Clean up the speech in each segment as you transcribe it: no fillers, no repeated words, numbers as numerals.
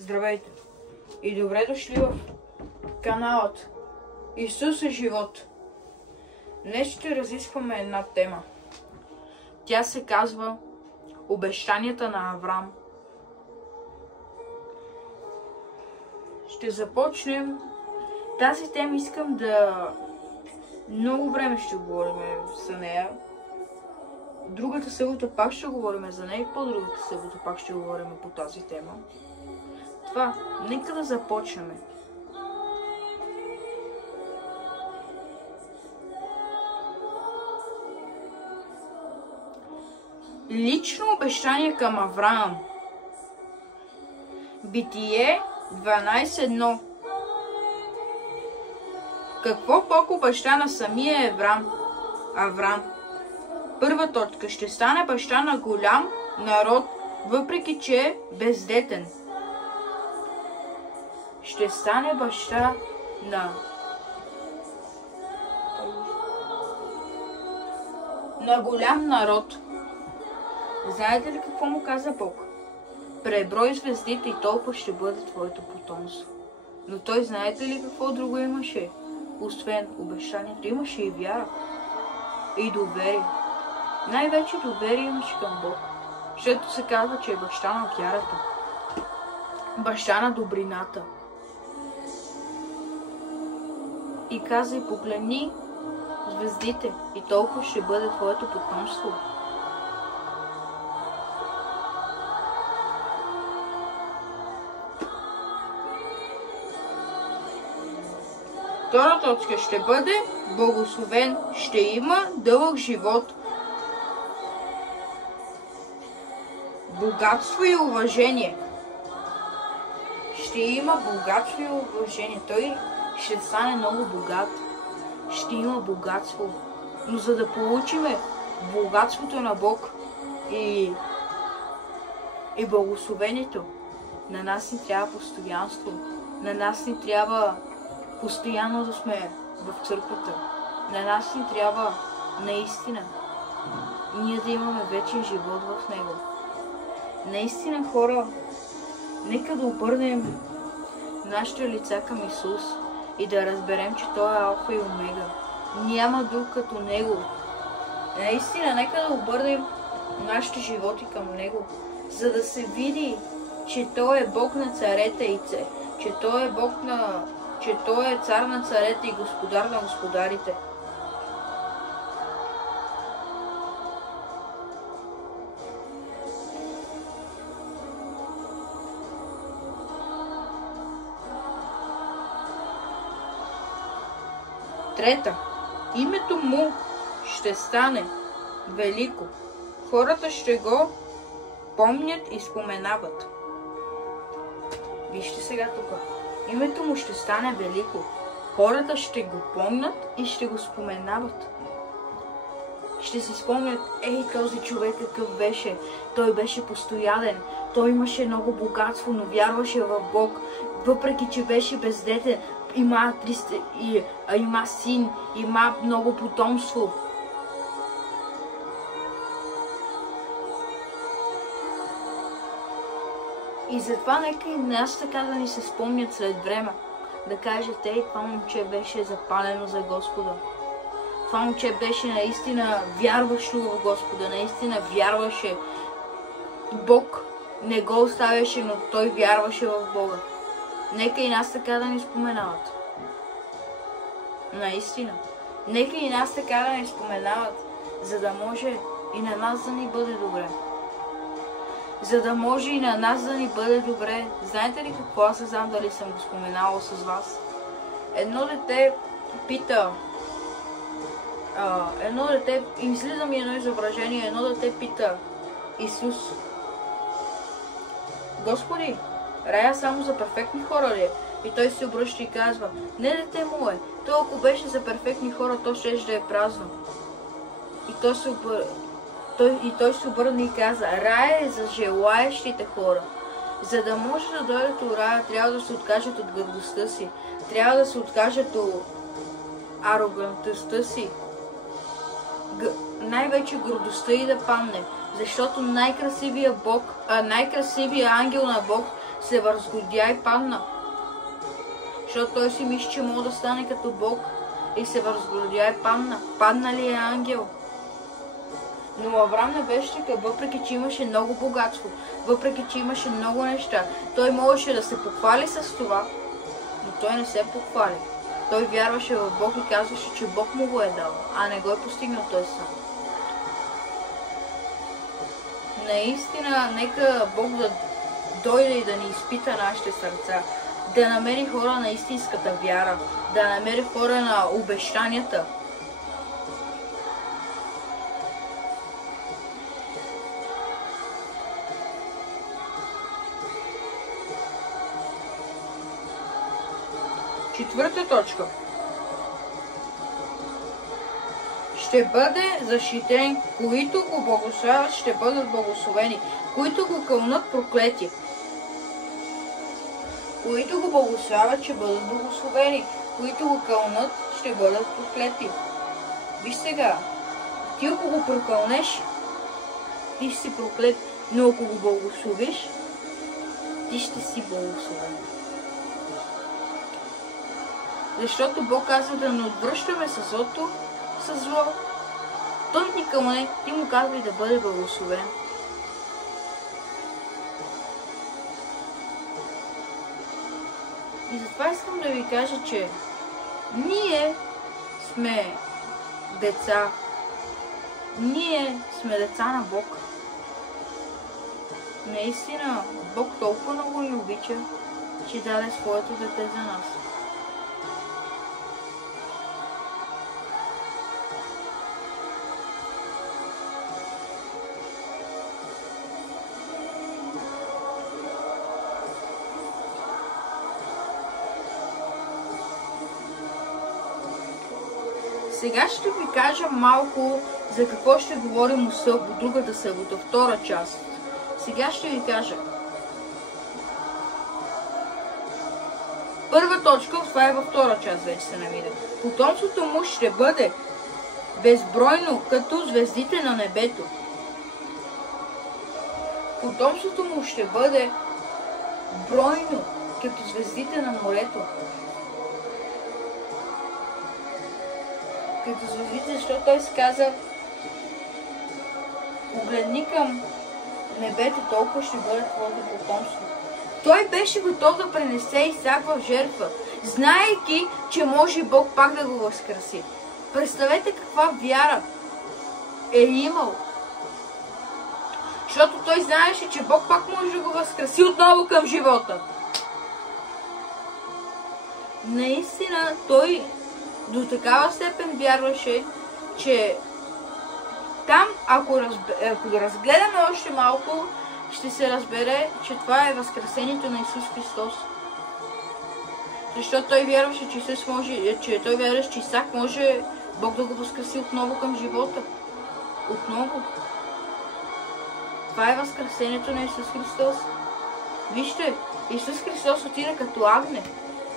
Здравейте и добре дошли в каналът Исус е живот. Днес ще разискваме една тема. Тя се казва Обещанията на Авраам. Ще започнем. Тази тема искам да... Много време ще говорим за нея. Другата събота пак ще говорим за нея и по-другата събота пак ще говорим по тази тема. Това, нека да започнем. Лично обещание към Авраам. Битие 12.1. Какво Бог обеща на самия Авраам? Първа точка. Ще стане баща на голям народ, въпреки че е бездетен. Ще стане баща на голям народ. Знаете ли какво му каза Бог? Преброй звездите и толкова ще бъде твоето потомство. Но той знаете ли какво друго имаше? Освен обещанието, имаше и вяра. И доверие. Най-вече доверие имаше към Бог. Защото се казва, че е баща на вярата. Баща на добрината. И каза и погледни звездите и толкова ще бъде твоето потомство. Втора точка. Ще бъде благословен, ще има дълъг живот, богатство и уважение. Ще има богатство и уважение. Той ще стане много богат. Ще има богатство. Но за да получим богатството на Бог и благословението, на нас ни трябва постоянство. На нас ни трябва постоянно да сме в църквата. На нас ни трябва наистина ние да имаме вечен живот в Него. Наистина, хора, нека да обърнем нашите лица към Исус и да разберем, че Той е Алфа и Омега. Няма друг като Него. Наистина, нека да обърнем нашите животи към Него, за да се види, че Той е Бог на царете че Той е цар на царете и господар на господарите. Трета. Името му ще стане велико. Хората ще го помнят и споменават. Вижте сега тук. Името му ще стане велико. Хората ще го помнят и ще го споменават. Ще си спомнят, този човек какъв беше. Той беше постоянен. Той имаше много богатство, но вярваше в Бог. Въпреки че беше бездетен, има син, има много потомство. И затова нека и нас така да ни се спомнят след време. Да кажат, това момче беше запалено за Господа. Това момче беше наистина вярващо в Господа, наистина вярваше. Бог не го оставяше, но той вярваше в Бога. Нека и нас така да ни споменават. Наистина. Нека и нас така да ни споменават, за да може и на нас да ни бъде добре. За да може и на нас да ни бъде добре. Знаете ли какво? Аз не знам дали съм го споменала с вас. Едно дете пита... излиза ми едно изображение. Едно дете пита Исус: Господи, рая само за перфектни хора ли е? И той се обръща и казва: не, дете му е. То ако беше за перфектни хора, то ще да е празно. И той се обърна и каза: рая е за желаещите хора. За да може да дойдат у рая, трябва да се откажат от гордостта си. Трябва да се откажат от арогантността си. Най-вече гордостта и да падне. Защото най-красивият ангел на Бог се възгодя и падна. Защото той си мисли, че може да стане като Бог и се възгодя и падна. Падна ли е ангел? Но Авраам не беше така, въпреки че имаше много богатство, въпреки че имаше много неща. Той можеше да се похвали с това, но той не се похвали. Той вярваше в Бог и казваше, че Бог му го е дал, а не го е постигнал той сам. Наистина, нека Бог да дойде и да ни изпита нашите сърца, да намери хора на истинската вяра, да намери хора на обещанията. Четвърта точка. Ще бъде защитен, които го благославят, ще бъдат благословени, които го кълнат проклети. Които го благославят, ще бъдат благословени, които го кълнат, ще бъдат проклети. Виж сега, ти ако го прокълнеш, ти ще си проклет, но ако го благословиш, ти ще си благословен. Защото Бог казва да не отвръщаме със злото, със зло. Той ни кълне, ти му казва и да бъде благословен. И затова искам да ви кажа, че ние сме деца. Ние сме деца на Бог. Наистина, Бог толкова много ни обича, че даде своето дете за нас. Сега ще ви кажа малко за какво ще говорим от другата събота, втора част. Сега ще ви кажа. Първа точка, това е във втора част, вече се намира. Потомството му ще бъде безбройно, като звездите на небето. Потомството му ще бъде бройно, като звездите на морето. Като звездите, защото той се каза, погледни към небето, толкова ще бъде твоето потомство. Той беше готов да пренесе Исак в жертва, знаейки, че може Бог пак да го възкреси. Представете каква вяра е имал. Защото той знаеше, че Бог пак може да го възкреси отново към живота. Наистина, той до такава степен вярваше, че там, ако разгледаме още малко, ще се разбере, че това е възкресението на Исус Христос. Защото той вярваше, че той вярваше, че Исак може Бог да го възкреси отново към живота. Отново. Това е възкресението на Исус Христос. Вижте, Исус Христос отиде като агне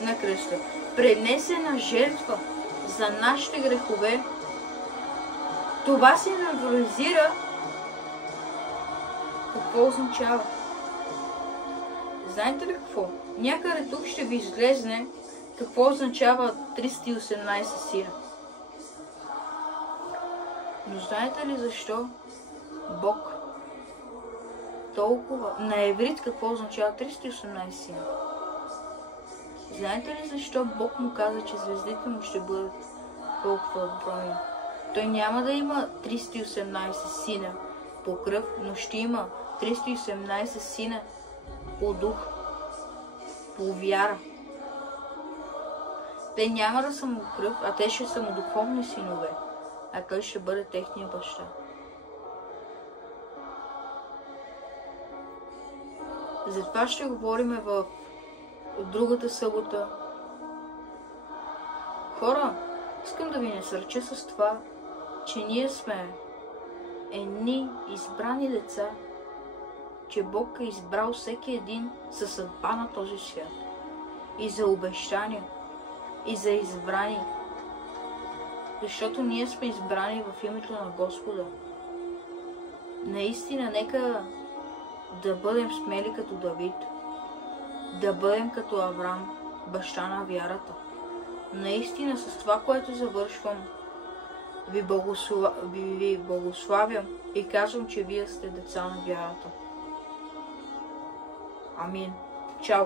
на кръста. Пренесена жертва за нашите грехове. Това символизира какво означава. Знаете ли какво? Някъде тук ще ви излезне какво означава 318 сина. Но знаете ли защо Бог толкова... На еврит какво означава 318 сина? Знаете ли защо Бог му каза, че звездите му ще бъдат толкова бройни? Той няма да има 318 сина по кръв, но ще има 318 сина по дух, по вяра. Те няма да са му кръв, а те ще са му духовни синове, а той ще бъде техния баща. Затова ще говорим в другата събота. Хора, искам да ви насърча с това, че ние сме едни избрани деца, че Бог е избрал всеки един със съдба на този свят. И за обещания, и за избрани. Защото ние сме избрани в името на Господа. Наистина, нека да бъдем смели като Давид. да бъдем като Авраам, баща на вярата. Наистина с това, което завършвам, ви благославям и казвам, че вие сте деца на вярата. Амин. Чао!